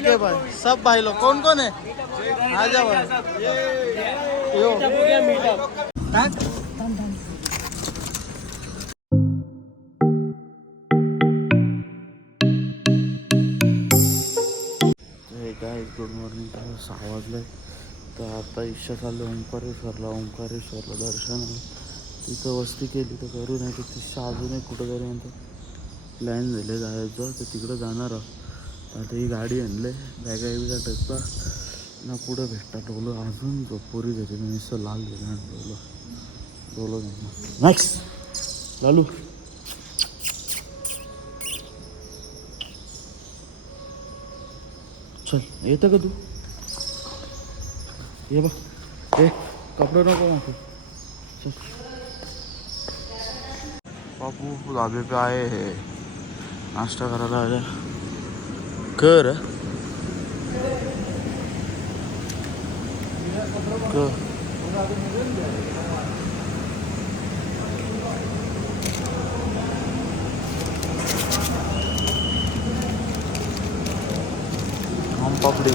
भाई के भाई, सब भाई लोग। कौन कौन है? आ जाओ भाई। यो गुड मॉर्निंग. 6 वाजले. तर आता इच्छा चाललं ओंकारेश्वरला दर्शनाला. तिथं वस्ती केली तर करू, नाही तर तिथं अजून एक कुठं तरी म्हणतो प्लॅन झाले जायचं, तर तिकडं जाणार आहोत. आता ही गाडी आणले, बॅगा बिगा टाकता ना पुढं भेटता डोलं अजून पोरी घरी नुसतं लाल झालं डोलं नेक्स्ट लालू. चल येतं का तू? ये बघ, ए कपडे नको नको. चल बापू धाबे पे आए है नाश्ता करायला आले. कर हम पापड़ी.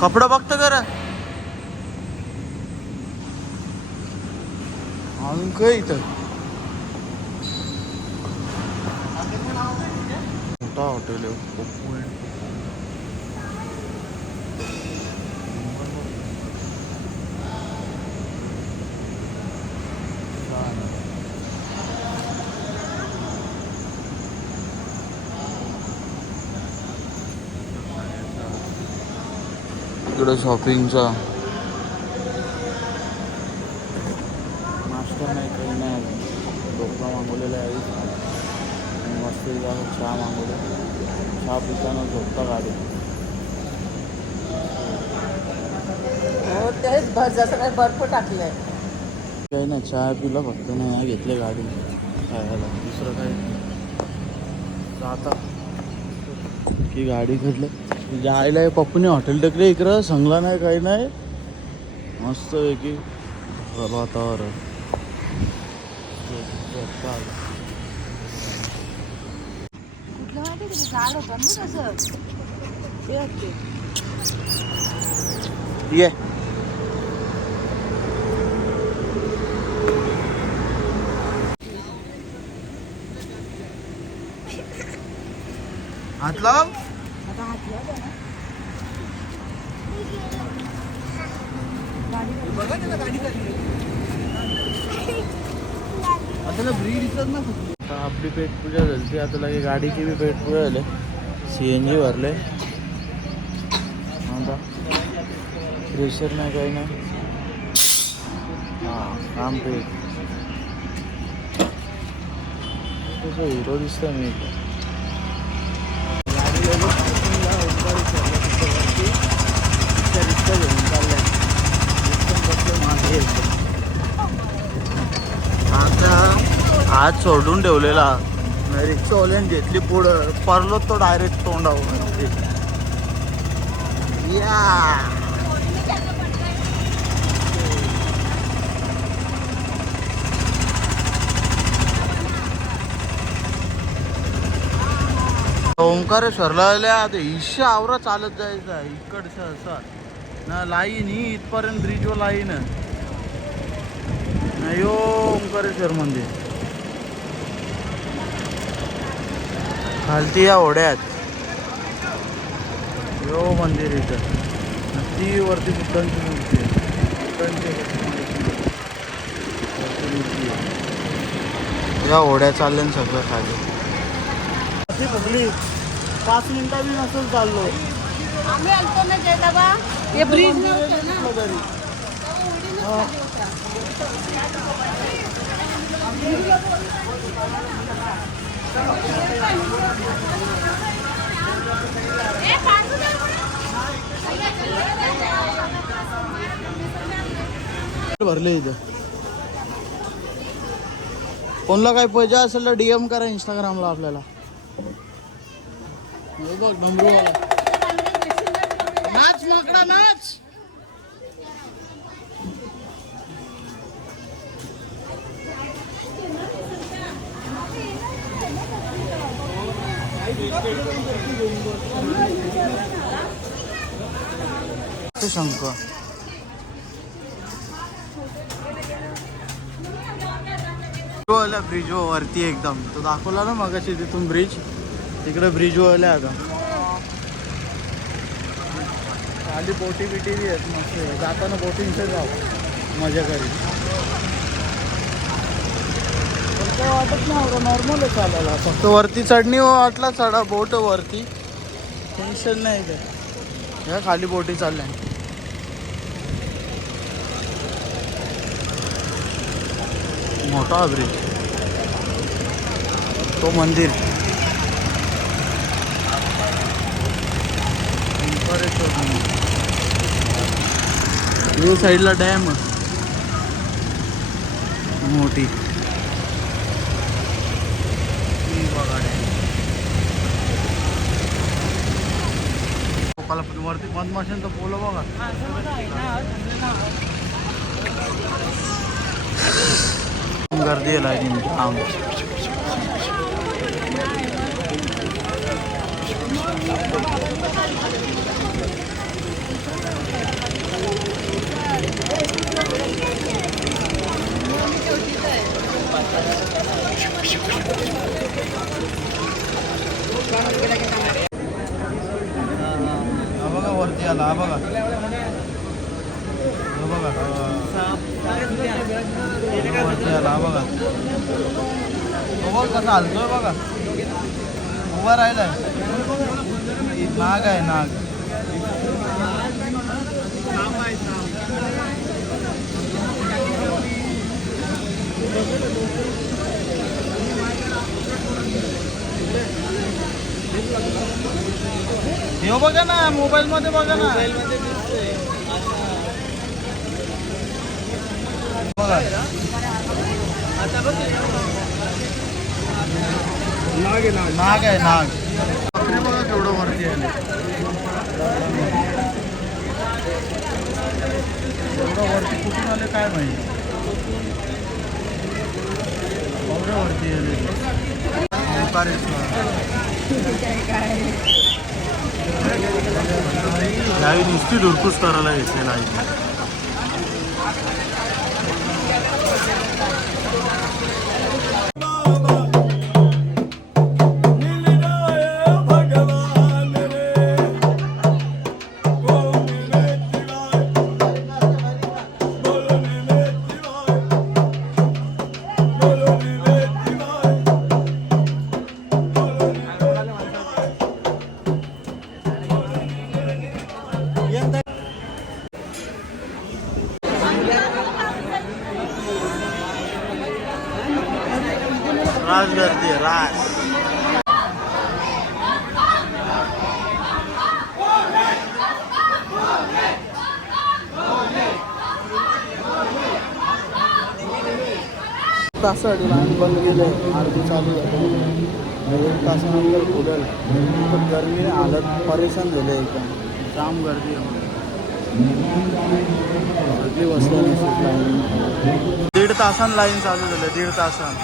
कपडा बघतं कर अजून काय इथं मोठा हॉटेल आहे. इकडे शॉपिंगचा नाश्ता नाही, काही नाही. ढोकळा मागवलेला आहे आणि मस्त चहा मागवला. चहा पिताना झोपता गाडी. हो तेच जसं काय बर्फ टाकलंय. काही नाही, चहा पिला फक्त, नाही घेतले गाडी खायला. दुसरं काही आता की गाडी घेतलं जायला. पप्पूने हॉटेल टाकले इकडं, सांगला नाही काही नाही. मस्त पैकी वातावरण. ये हात लाव. बघा ना गाडी आता ब्रीड दिसत ना. आता आपली पेटपूजा झाली, आता लगे गाडीची बी पेटपूजा झाली. CNG भरले. आता प्रेशर नाही, काही नाही. हां काम पे तसं हिरो दिसतं मी. रिक्षा घेऊन चाललंय. आता हात सोडून ठेवलेला, रिक्षावाल्याने घेतली पुढं, परलो तो डायरेक्ट तोंडावर. या ओंकारेश्वरला आता ईशा आवरा चालत जायचं आहे इकडचं असं ना. लाईन ही इथपर्यंत ब्रिजवर लाईन नाही. यो ओंकारेश्वर मंदिर खालती या ओढ्यात. यो मंदिर इथं ती वरती बुद्धांची मूर्ती आहे. या ओढ्या चालल्या सगळं खाली. बघली 5 मिनिटं बी नसेल चाललो आम्ही. आणतो ना जयदाबा, हे ब्रिज नव्हतं ना. भरले इथं. कोणला काही पाहिजे असेल तर DM करा इंस्टाग्रामला आपल्याला. बघ डमरूवाला नाच, माकडा नाच. शंख ब्रिज वरती एकदम तो दाखवला ना मगाशी तिथून ब्रिज तिकडे ब्रिज वर आता खाली बोटी बिटी बी आहेत मस्त जाताना बोटिंगचं जाऊ मजा करी काय वाटत नाही नॉर्मल आहे चालायला फक्त वरती चढणी वाटला चढा बोट वरती टेन्शन नाही ते ह्या खाली बोटी चालल्या मोठा ब्रिज तो मंदिर व्ह्यू साईडला डॅम मोठी वरती मधमाशांचा पोलो बघा गर्दी आहे लाईन बघा वरती आला हा बघा वरती आला बघा तो बघ कसा हलतोय बघा उभा राहिलाय नाग आहे नाग हे बघा ना मोबाईल मध्ये बघा ना बघा नाग आहे नाग बकरे बघा केवढं वरती आहे एवढं वरती कुठून आले काय माहिती एवढं वरती आले यावी नुसती धुरकूस करायला घेतलेला आहे रास गर्दी आहे रास तासासाठी लाईन बंद केलं आहे आरती चालू आहे 1 तासानंतर खुलेल पण गर्मी हालत परेशान झाले एकदम जाम गर्दी आहे सगळी बसल्या नसते लाईन 1.5 तासानं लाईन चालू झालं 1.5 तासानं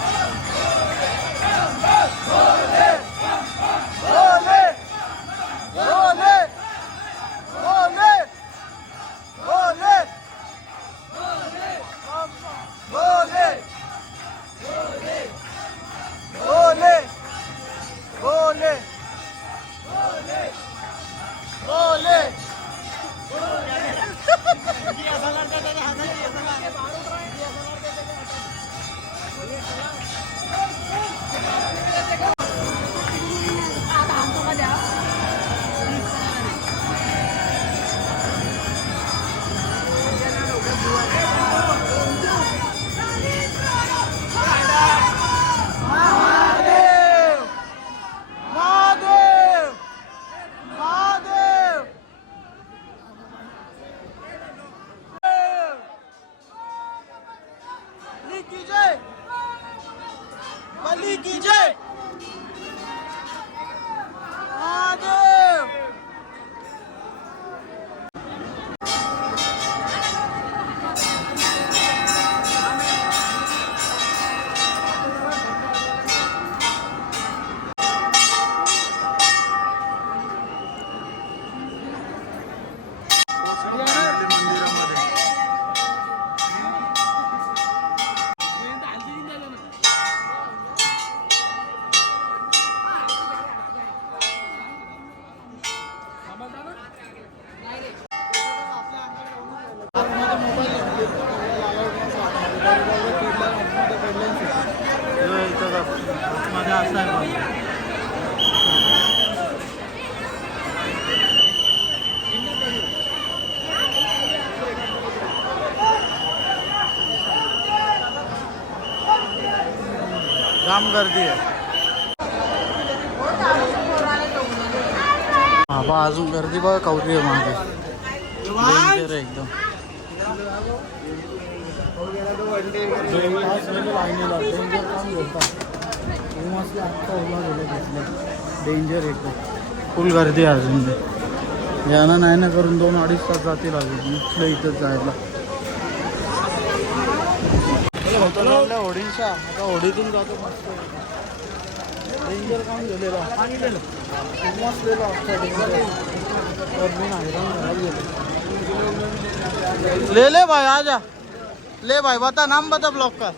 गर्दी आहे. हा बा अजून गर्दी बघा, कवरी आहे मागे. डेंजर आहे एकदम. डेंजर एकदम. फुल गर्दी आहे अजून. यानं नाही ना करून 2-2.5 तास जातील अजून इथलं इथंच जायला. होडींच्या आता होडीतून जातो मस्त. डेंजर काम गेलेला ले भाई आजा. ले भाई बता, नाम बता ब्लॉग का.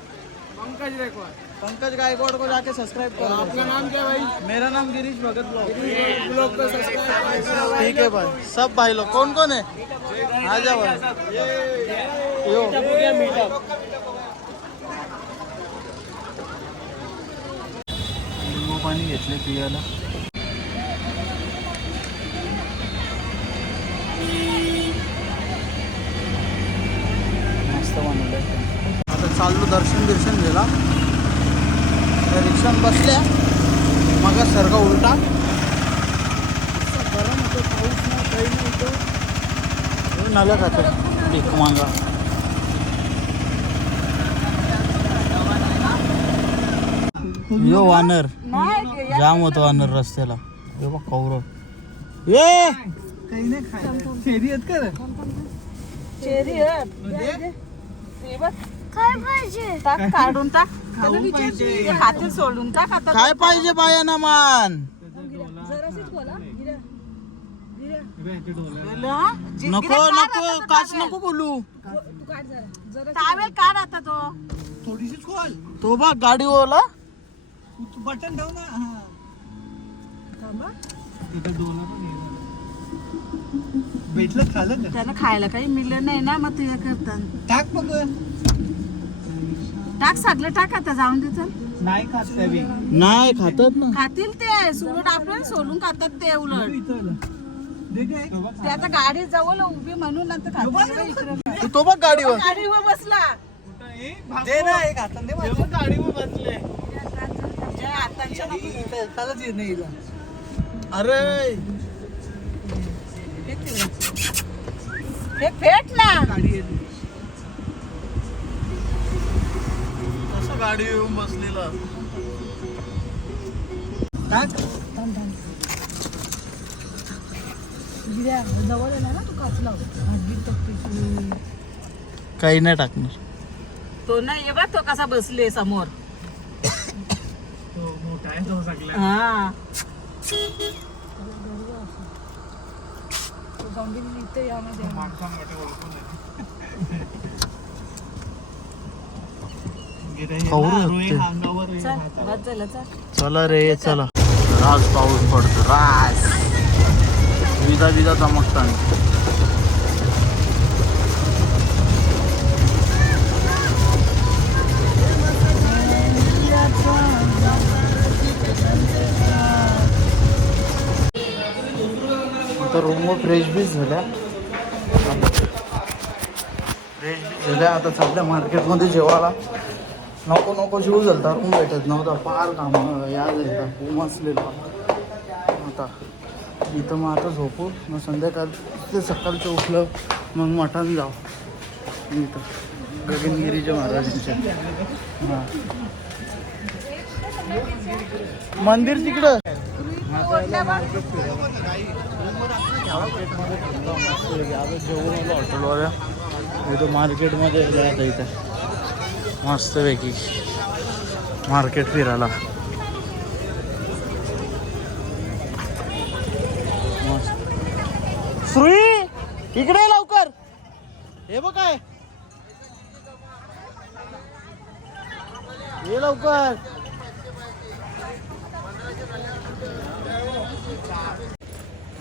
पंकज गायकवाड़ को जाके सब्सक्राइब करो. आपका नाम क्या भाई? मेरा नाम गिरीश भगत ब्लॉग को सब्सक्राइब. ठीक है भाई. सब भाई लोग कौन कौन है आ जाओ भाई. पाणी घेतले पियाला. मस्त बनवलंय. आता चाललो दर्शन घ्यायला. त्या रिक्षात बसल्या मग सरका उलटा गरम होतं. पाऊस नाही काही नव्हतं. नाल्या खातो भीक मागा. यो वानर जाम होतो. वानर रस्त्याला कौरव ये काही नाही खायला. चेरी आहेत का? चेरी काय पाहिजे? टाक काढून टाक. हाती सोडून टाक. आता काय पाहिजे बायाना मान. नको नको काच नको बोलू. टावेल काढ आता. तो थोडीशीच खोल. तो बघ गाडी ओला बटन ठेव ना. भेटलं खालं का? त्यानं खायला काही मिळलं नाही ना, मग तुझ्या करतात. टाक बघ. टाक सगळं टाक आता. जाऊन दे. चल. नाही खात. नाही खातात ना. खातील ते. उलट आपल्याला सोडून खातात ते. उलट ते आता गाडी जवळ उभी म्हणून आता खातात. तो बघ गाडीवर. गाडीवर बसला. दे ना एक हातात दे. गाडीवर बसले. अरे हे फेट ना. कसं गाडी येऊन बसलेला. जवळ येणार ना तू. काचला काही नाही टाकणार. तो नाही ये बा. तो कसा बसले समोर. हा चला रे चला. राज पाऊस पडतो. राज विजा विजा चमकताना. आता रूम फ्रेश बीच झाल्या. आता चालल्या मार्केटमध्ये जेवायला. नको नको जीव झालता. रूम भेटत नव्हता. फार काम या झालता. रूम असलेला. आता इथं मग आता झोपू. मग संध्याकाळ ते सकाळचं उठलं मग मठान जाऊ. इथं गगनगिरीच्या महाराजांच्या. हां मंदिर तिकडं. जेवण हॉटेलवाल्या इथं मार्केटमध्ये आता इथं मस्तपैकी मार्केट फिरायला. श्री इकडे लवकर. हे बघ काय. ये लवकर.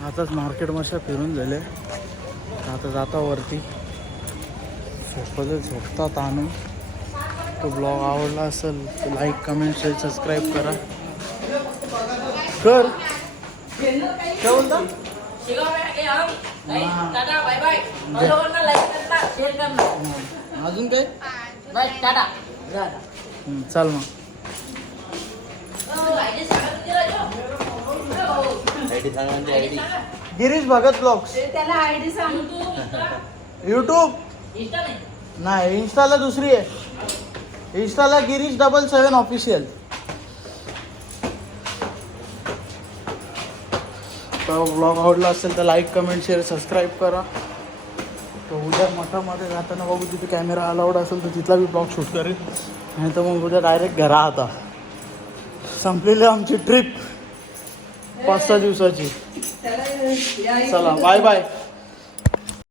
आताच मार्केट मशा फिरून झाले. आता जाता वरती. झोपतात आणून. तो ब्लॉग आवडला असेल तर लाईक कमेंट शेअर सबस्क्राईब करा. कर काय बोलता. अजून काय. चल मग. गिरीश भगत ब्लॉग्स त्याला आयडी सांग. यूट्यूब नाही, इंस्टाला दुसरी आहे. इंस्टाला गिरीश 77 ऑफिशियल. तर ब्लॉग आवडला असेल तर लाईक कमेंट शेअर सबस्क्राईब करा. तर उद्या मठामध्ये जाताना बघू तिथे कॅमेरा अलाउड असेल तर तिथला बी ब्लॉग शूट करेल. नाही तर मग उद्या डायरेक्ट घरा. आता संपलेली आमची ट्रिप 5-6 दिवसाची. चला बाय बाय.